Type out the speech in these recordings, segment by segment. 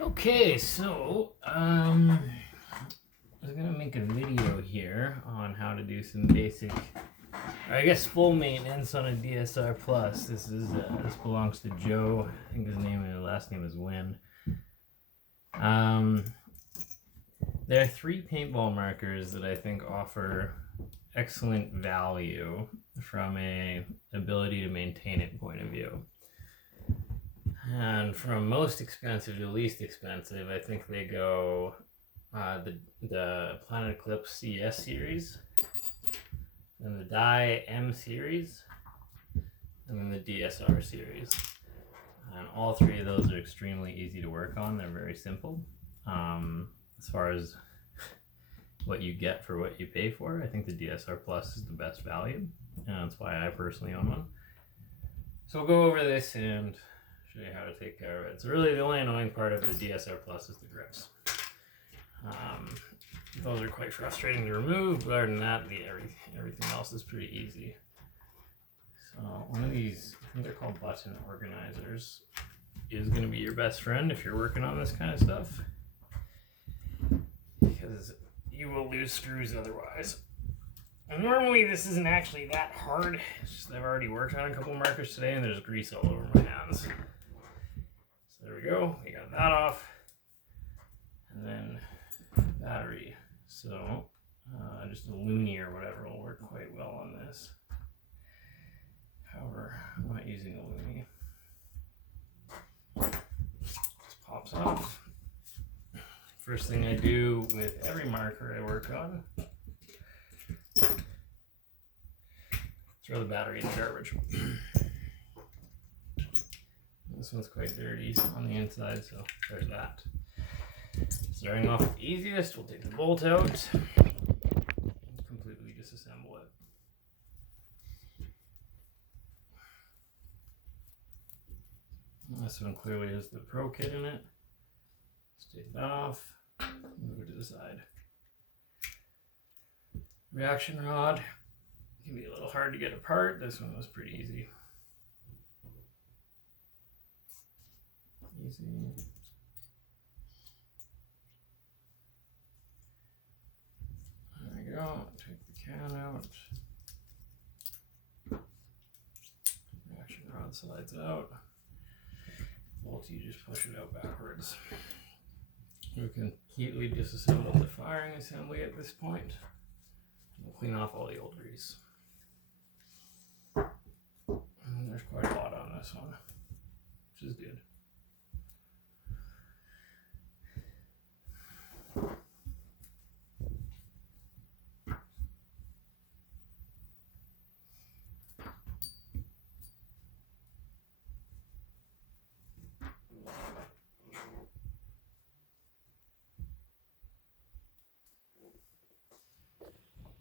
Okay, so I was gonna make a video here on how to do some basic, or I guess full maintenance on a DSR Plus. This belongs to Joe. I think his last name is Wynn. There are three paintball markers that I think offer excellent value from a ability to maintain it point of view. And from most expensive to least expensive, I think they go the Planet Eclipse CS series, then the Dye M series, and then the DSR series. And all three of those are extremely easy to work on. They're very simple. As far as what you get for what you pay for, I think the DSR Plus is the best value, and that's why I personally own one. So we'll go over this and show you how to take care of it. So really the only annoying part of the DSR Plus is the grips. Those are quite frustrating to remove, but other than that, everything else is pretty easy. So one of these, I think they're called button organizers, is going to be your best friend if you're working on this kind of stuff, because you will lose screws otherwise. And normally this isn't actually that hard. It's just I've already worked on a couple markers today and there's grease all over my hands. So there we go. We got that off. And then battery. So just a Looney or whatever will work quite well on this. However, I'm not using a Looney. Just pops off. First thing I do with every marker I work on, throw the battery in the garbage. This one's quite dirty on the inside, so there's that. Starting off with the easiest, we'll take the bolt out and completely disassemble it. This one clearly has the Pro Kit in it. Let's take that off, move it to the side. Reaction rod can be a little hard to get apart. This one was pretty easy. There we go. Take the can out. Reaction rod slides out. Bolt, you just push it out backwards. We can completely disassemble the firing assembly at this point. We'll clean off all the old grease. And there's quite a lot on this one, which is good.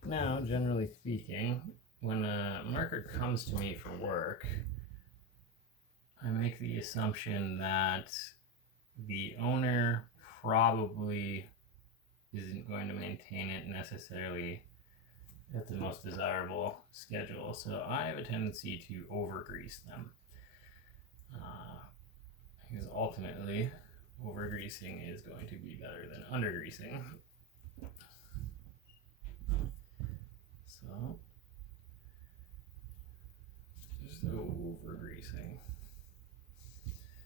Now, generally speaking, when a marker comes to me for work, I make the assumption that the owner probably isn't going to maintain it necessarily at the most desirable schedule. So I have a tendency to over-grease them. Because ultimately, over-greasing is going to be better than under-greasing. So, just over-greasing.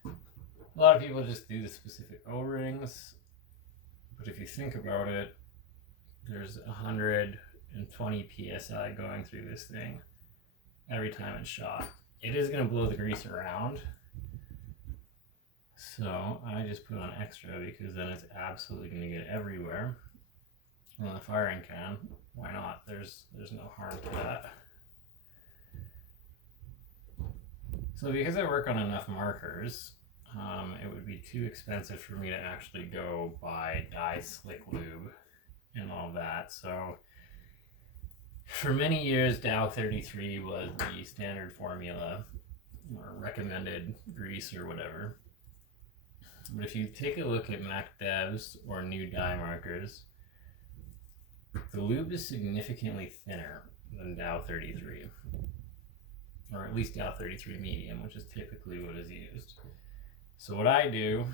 A lot of people just do the specific O-rings, but if you think about it, there's 120 psi going through this thing every time it's shot. It is going to blow the grease around, so I just put on extra because then it's absolutely going to get everywhere. On the firing can, why not? There's no harm to that. So because I work on enough markers, it would be too expensive for me to actually go buy dye slick lube and all that. So for many years, Dow 33 was the standard formula or recommended grease or whatever. But if you take a look at Mac Devs or new dye markers, the lube is significantly thinner than Dow 33, or at least Dow 33 medium, which is typically what is used. So what I do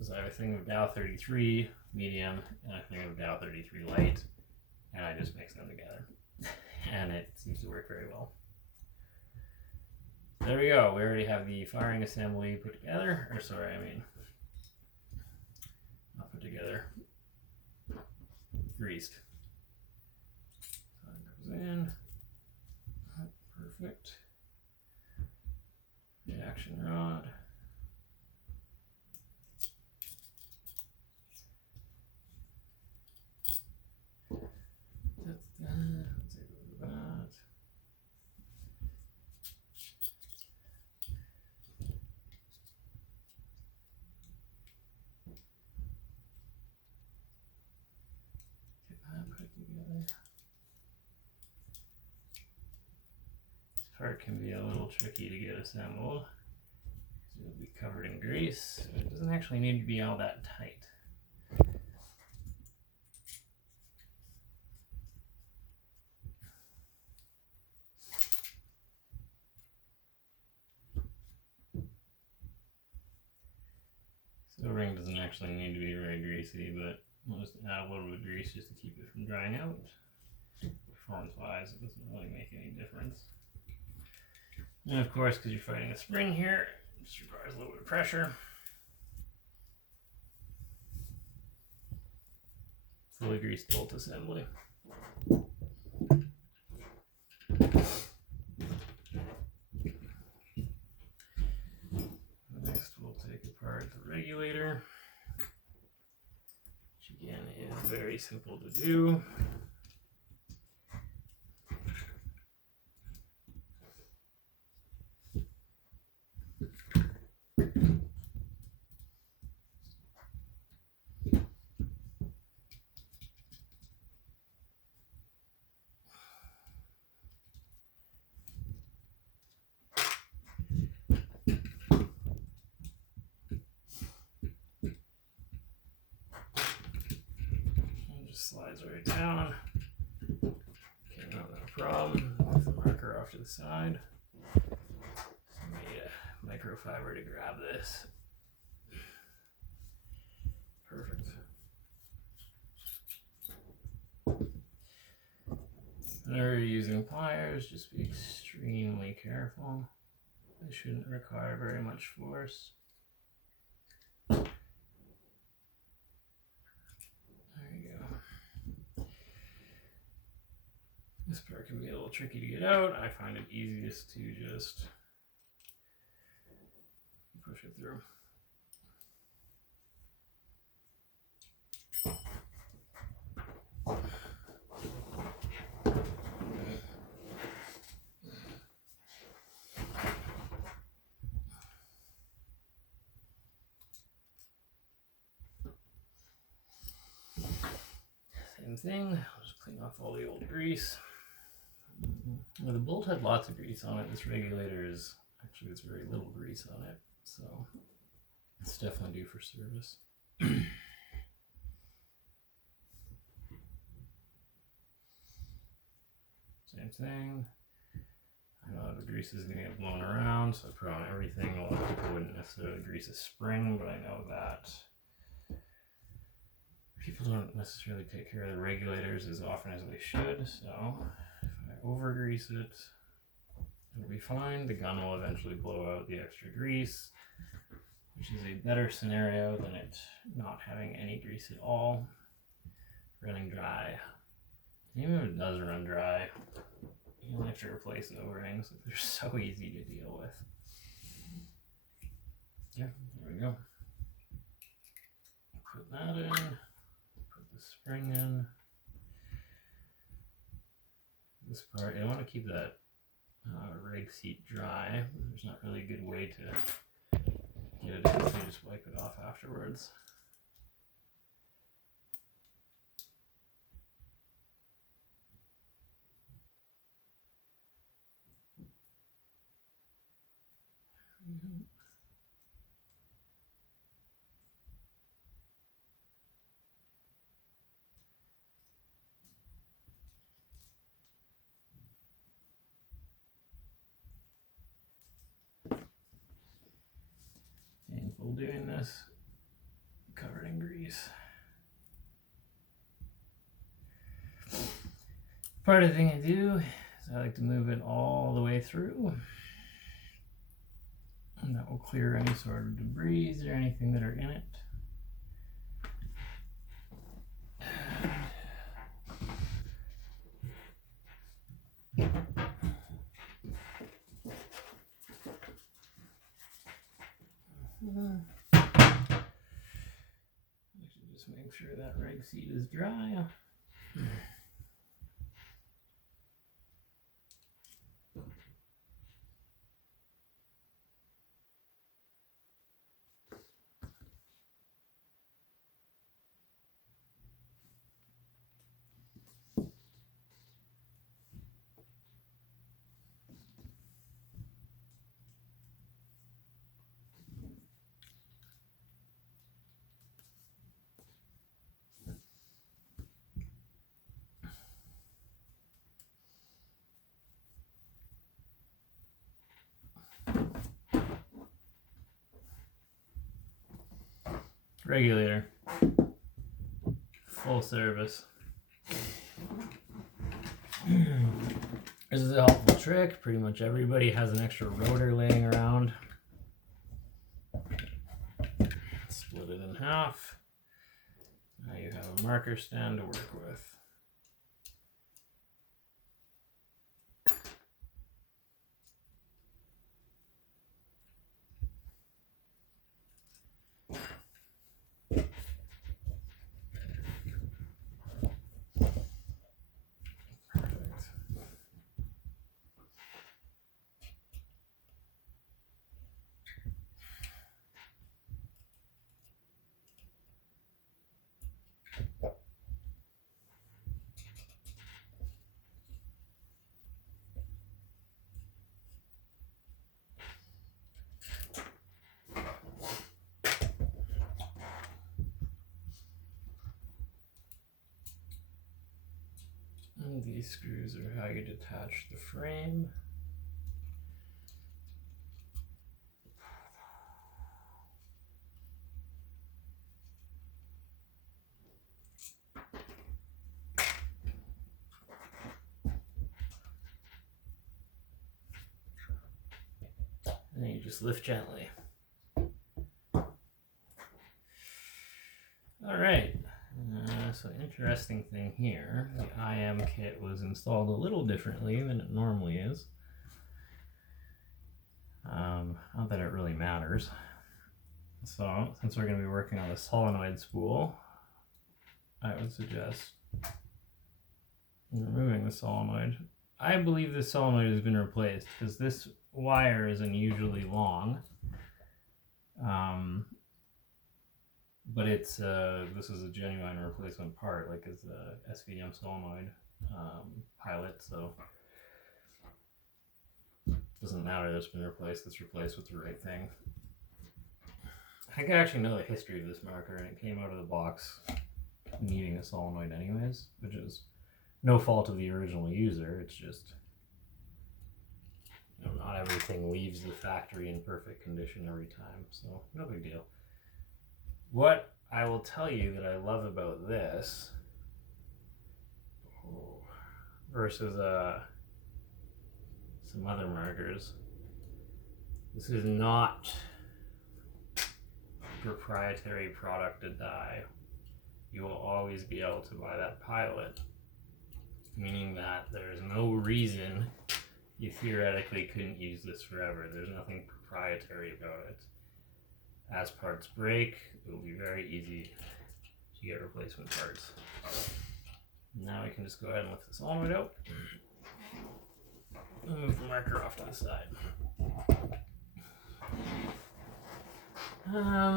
is I have a thing of Dow 33 medium and a thing of Dow 33 light, and I just mix them together. And it seems to work very well. There we go. We already have the firing assembly put together. Or sorry, I mean, not put together. Greased. So it goes in. Perfect. Reaction rod. That's done. Let's take a look at that. Get that put together. This part can be a little tricky to get assembled. It'll be covered in grease. So it doesn't actually need to be all that tight. So the ring doesn't actually need to be very greasy, but we'll just add a little bit of grease just to keep it from drying out. Performance wise, it doesn't really make any difference. And of course, because you're fighting a spring here, it just requires a little bit of pressure. Fully greased bolt assembly. Next, we'll take apart the regulator, which again is very simple to do. Slides right down. Okay, no problem. Move the marker off to the side. So I need a microfiber to grab this. Perfect. Whenever you're using pliers, just be extremely careful. They shouldn't require very much force. This part can be a little tricky to get out. I find it easiest to just push it through. Same thing, I'll just clean off all the old grease. Well, the bolt had lots of grease on it. This regulator is actually, there's very little grease on it, so it's definitely due for service. Same thing. I know the grease is going to get blown around, so I put on everything. A lot of people wouldn't necessarily grease a spring, but I know that people don't necessarily take care of the regulators as often as they should, so if I over grease it, it'll be fine. The gun will eventually blow out the extra grease, which is a better scenario than it not having any grease at all, running dry. Even if it does run dry, you only have to replace the O-rings. They're so easy to deal with. Yeah, there we go. Put that in. Put the spring in. This part, I want to keep that reg seat dry. There's not really a good way to get it in, so you just wipe it off afterwards. Painful doing this. piece. Part of the thing I do is I like to move it all the way through. And that will clear any sort of debris or anything that are in it. Just make sure that rag seat is dry. Regulator, full service. This is a helpful trick. Pretty much everybody has an extra rotor laying around. Split it in half. Now you have a marker stand to work with. And these screws are how you detach the frame. And then you just lift gently. All right. So interesting thing here, the IM kit was installed a little differently than it normally is. Not that it really matters. So since we're going to be working on the solenoid spool, I would suggest removing the solenoid. I believe the solenoid has been replaced because this wire is unusually long. But it's this is a genuine replacement part, like it's a SVM solenoid pilot, so it doesn't matter that it's been replaced, it's replaced with the right thing. I think I actually know the history of this marker, and it came out of the box needing a solenoid anyways, which is no fault of the original user. It's just, you know, not everything leaves the factory in perfect condition every time, so no big deal. What I will tell you that I love about this versus some other markers, this is not proprietary product to Dye. You will always be able to buy that pilot, meaning that there's no reason you theoretically couldn't use this forever. There's nothing proprietary about it. As parts break, it will be very easy to get replacement parts. Now we can just go ahead and lift this solenoid out and move the marker off to the side.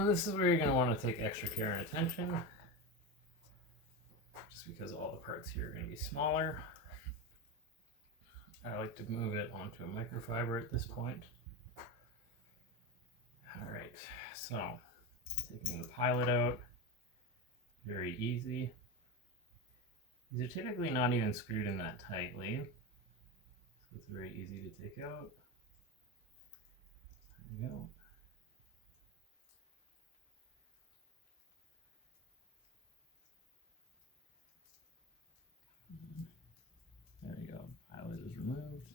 This is where you're going to want to take extra care and attention, just because all the parts here are going to be smaller. I like to move it onto a microfiber at this point. All right, so taking the pilot out, very easy. These are typically not even screwed in that tightly, so it's very easy to take out. There we go. removed.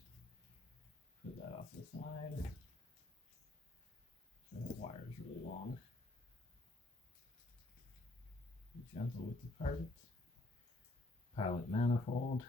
Put that off the side. So the wire is really long. Be gentle with the part. Pilot manifold.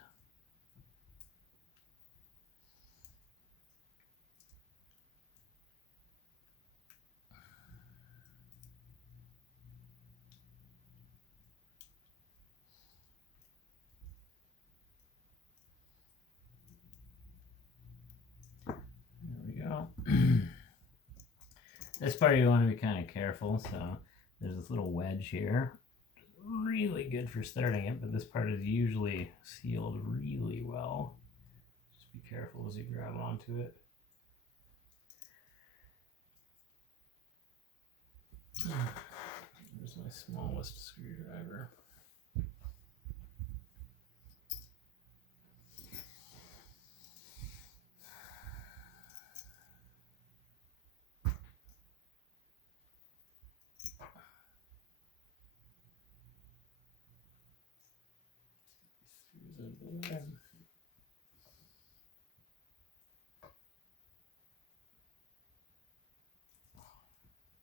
This part you want to be kind of careful, so there's this little wedge here. Really good for starting it, but this part is usually sealed really well. Just be careful as you grab onto it. There's my smallest screwdriver.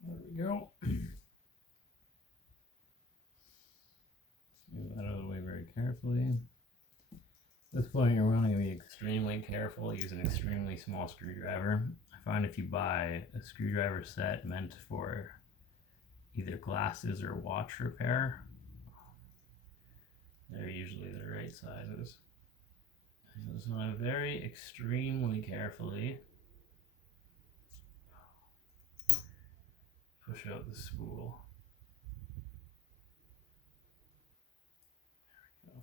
There we go. Move that out of the way very carefully. At this point, you're wanting to be extremely careful. Use an extremely small screwdriver. I find if you buy a screwdriver set meant for either glasses or watch repair, they're usually the right sizes. I just want to very extremely carefully push out the spool. There we go.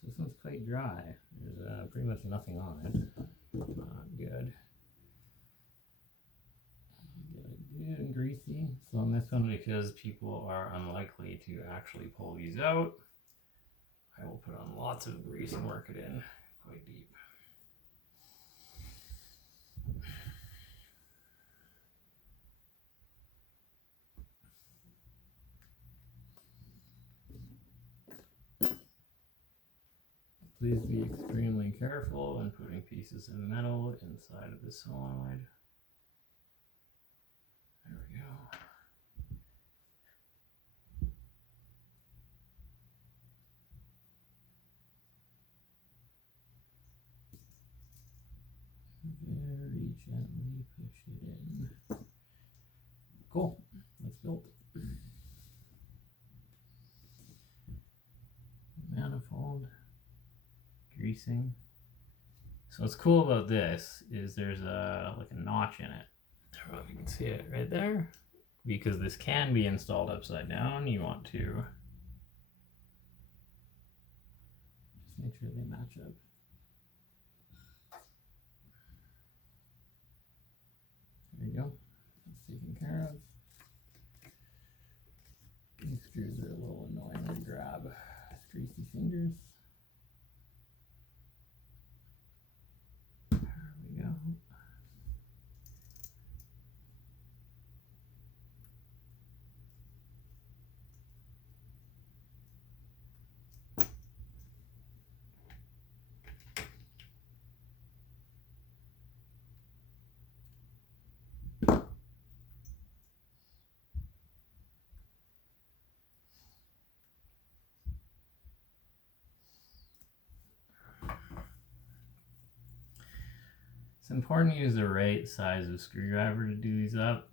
So this one's quite dry. There's pretty much nothing on it. Not good. Good and greasy. So on this one, because people are unlikely to actually pull these out, I will put on lots of grease and work it in quite deep. Please be extremely careful when putting pieces of metal inside of the solenoid. There we go. Very gently push it in. Cool, that's built. Manifold, greasing. So what's cool about this is there's like a notch in it. I don't know if you can see it right there. Because this can be installed upside down, you want to just make sure they match up. There you go. That's taken care of. These screws are a little annoying to grab with greasy fingers. There we go. It's important to use the right size of screwdriver to do these up.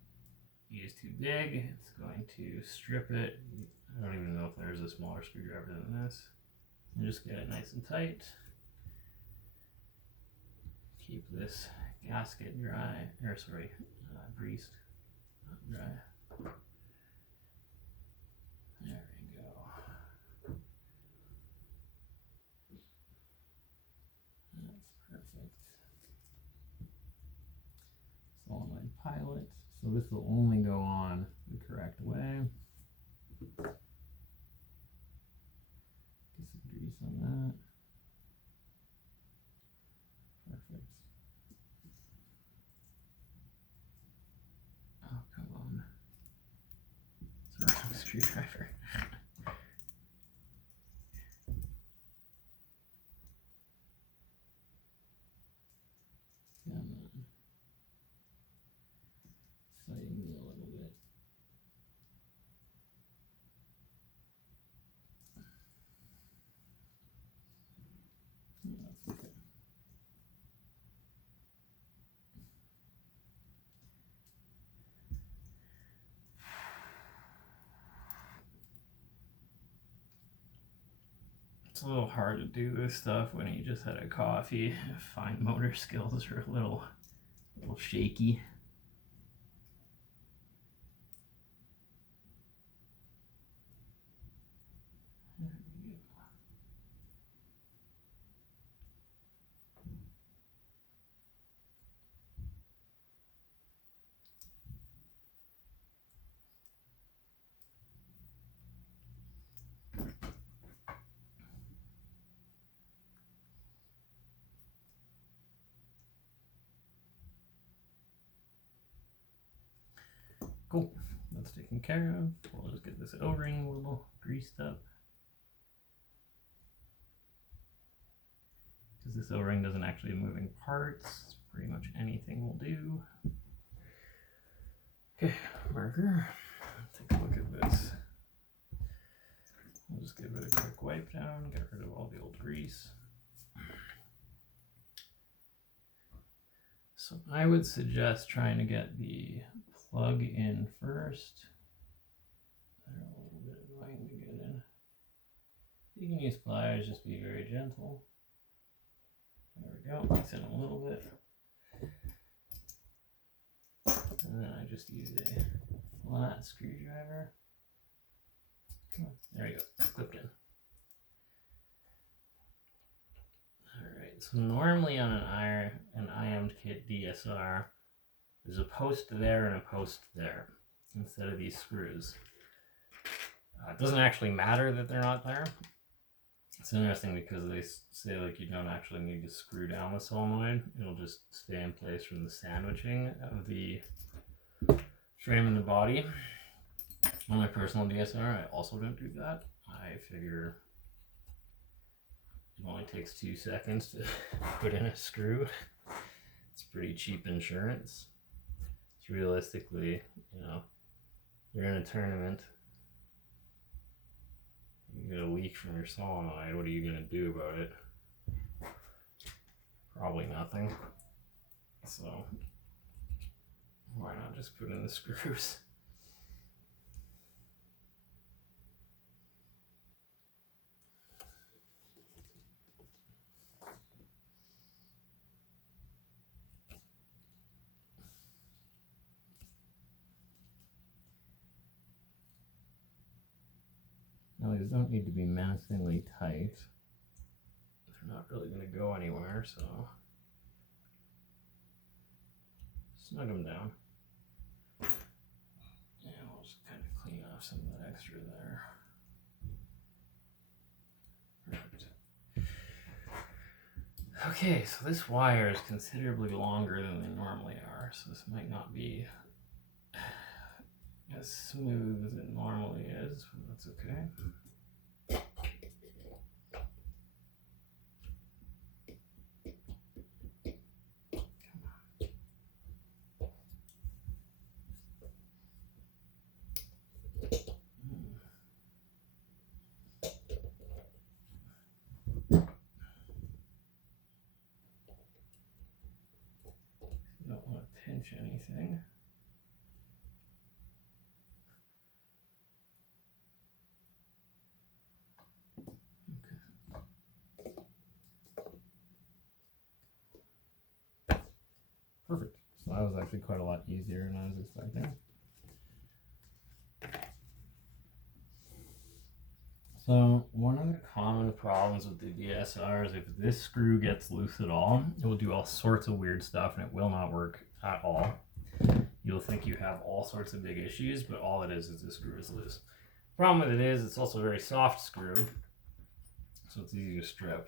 Use too big, it's going to strip it. I don't even know if there's a smaller screwdriver than this. And just get it nice and tight. Keep this gasket dry, or sorry, greased, not dry. There we go. That's perfect. Solenoid pilot. So this will only go on the correct way. Get some grease on that. Perfect. Oh, come on. It's the wrong screwdriver. It's a little hard to do this stuff when you just had a coffee. Fine motor skills are a little shaky. Cool, that's taken care of. We'll just get this O-ring a little greased up. Because this O-ring doesn't actually have moving parts, pretty much anything will do. Okay, marker. Take a look at this. We'll just give it a quick wipe down, get rid of all the old grease. So I would suggest trying to get the plug in first. They're a little bit annoying to get in. You can use pliers, just be very gentle. There we go, it's in a little bit. And then I just use a flat screwdriver. Come on, there we go, clipped in. Alright, so normally on an IM'd kit DSR, there's a post there and a post there instead of these screws. It doesn't actually matter that they're not there. It's interesting because they say like you don't actually need to screw down the solenoid. It'll just stay in place from the sandwiching of the frame and the body. On my personal DSR, I also don't do that. I figure it only takes 2 seconds to put in a screw. It's pretty cheap insurance. It's realistically, you know, you're in a tournament, you get a leak from your solenoid, what are you going to do about it? Probably nothing. So why not just put in the screws? Now these don't need to be menacingly tight. They're not really going to go anywhere, so snug them down. Yeah, we'll just kind of clean off some of that extra there. Perfect. Okay, so this wire is considerably longer than they normally are, so this might not be as smooth as it normally is, but that's okay. You don't want to pinch anything. Perfect. So that was actually quite a lot easier than I was expecting. So one of the common problems with the DSR is if this screw gets loose at all, it will do all sorts of weird stuff and it will not work at all. You'll think you have all sorts of big issues, but all it is the screw is loose. Problem with it is it's also a very soft screw, so it's easy to strip.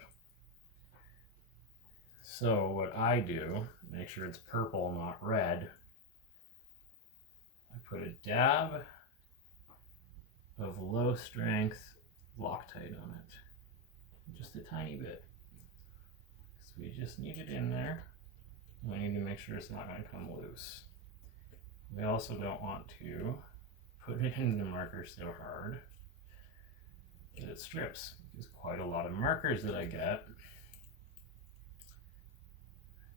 So what I do, make sure it's purple, not red. I put a dab of low strength Loctite on it. Just a tiny bit. So we just need it in there. We need to make sure it's not going to come loose. We also don't want to put it in the marker so hard that it strips. There's quite a lot of markers that I get.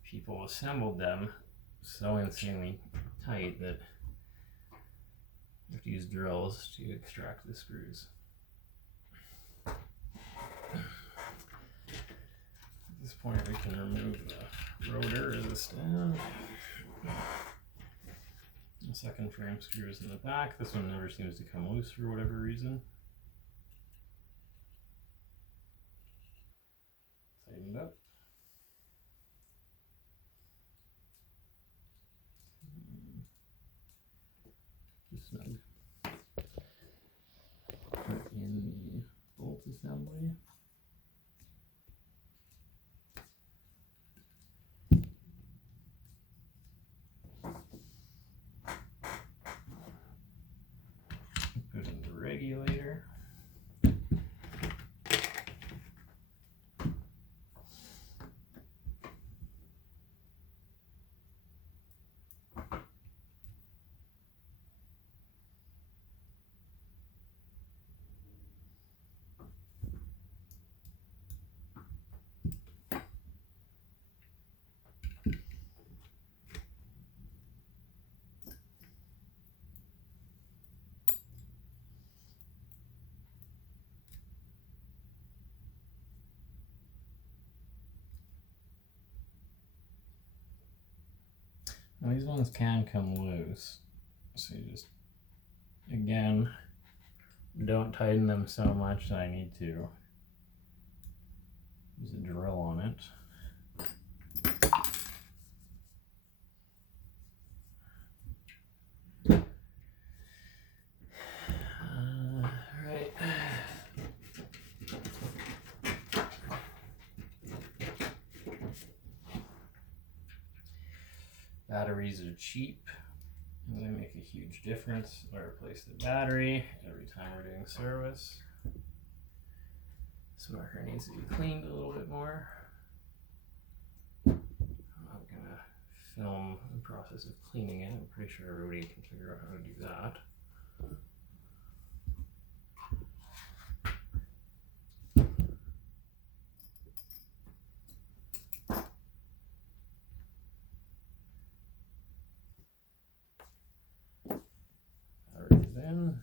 People assembled them so insanely tight that you have to use drills to extract the screws. point we can remove the rotor as a stand. The second frame screw is in the back. This one never seems to come loose for whatever reason. Tightened up. Snug. Put in the bolt assembly. Put in the regulator. Now these ones can come loose, so you just, again, don't tighten them so much that I need to use a drill on it. Right. Batteries are cheap, and they make a huge difference. I replace the battery every time we're doing service. This marker needs to be cleaned a little bit more. I'm not gonna film the process of cleaning it. I'm pretty sure everybody can figure out how to do that. Batteries in.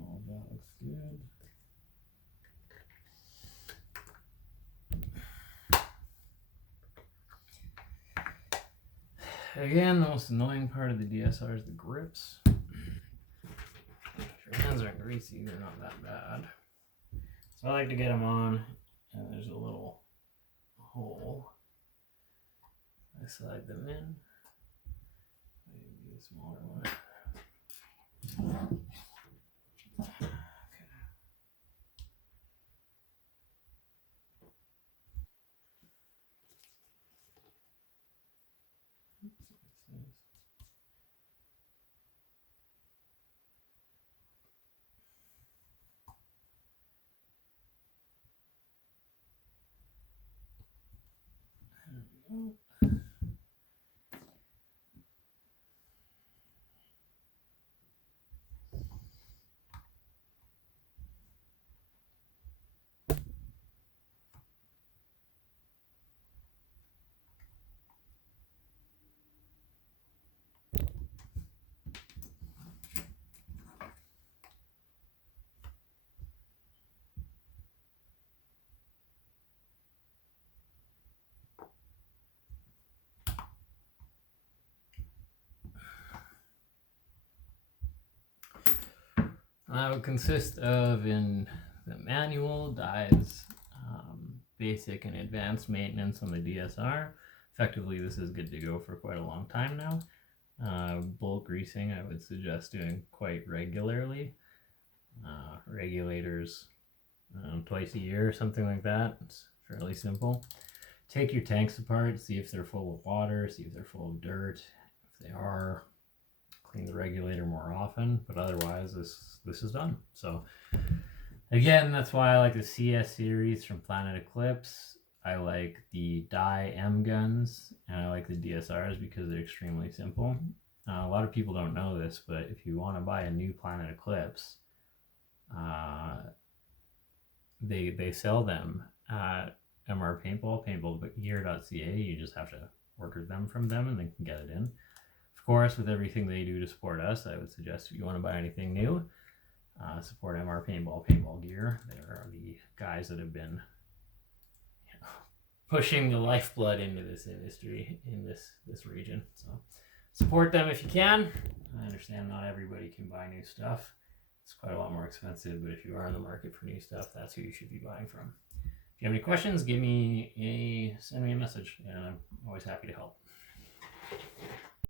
All of that looks good. Again, the most annoying part of the DSR is the grips. If your hands aren't greasy, they're not that bad. So I like to get them on, and there's a little hole. I slide them in. Maybe a smaller one. That would consist of, in the manual, Dye's basic and advanced maintenance on the DSR. Effectively, this is good to go for quite a long time now. Bolt greasing, I would suggest doing quite regularly. Regulators twice a year or something like that. It's fairly simple. Take your tanks apart, see if they're full of water, see if they're full of dirt. If they are, clean the regulator more often, but otherwise this is done. So again, that's why I like the CS series from Planet Eclipse. I like the Dye M guns, and I like the DSRs because they're extremely simple. A lot of people don't know this, but if you want to buy a new Planet Eclipse, they sell them at MR Paintball, paintballgear.ca. You just have to order them from them and they can get it in. Of course, with everything they do to support us, I would suggest if you want to buy anything new, support MR Paintball, Paintball Gear. They're the guys that have been pushing the lifeblood into this industry in this region. So support them if you can. I understand not everybody can buy new stuff. It's quite a lot more expensive, but if you are in the market for new stuff, that's who you should be buying from. If you have any questions, send me a message, and I'm always happy to help.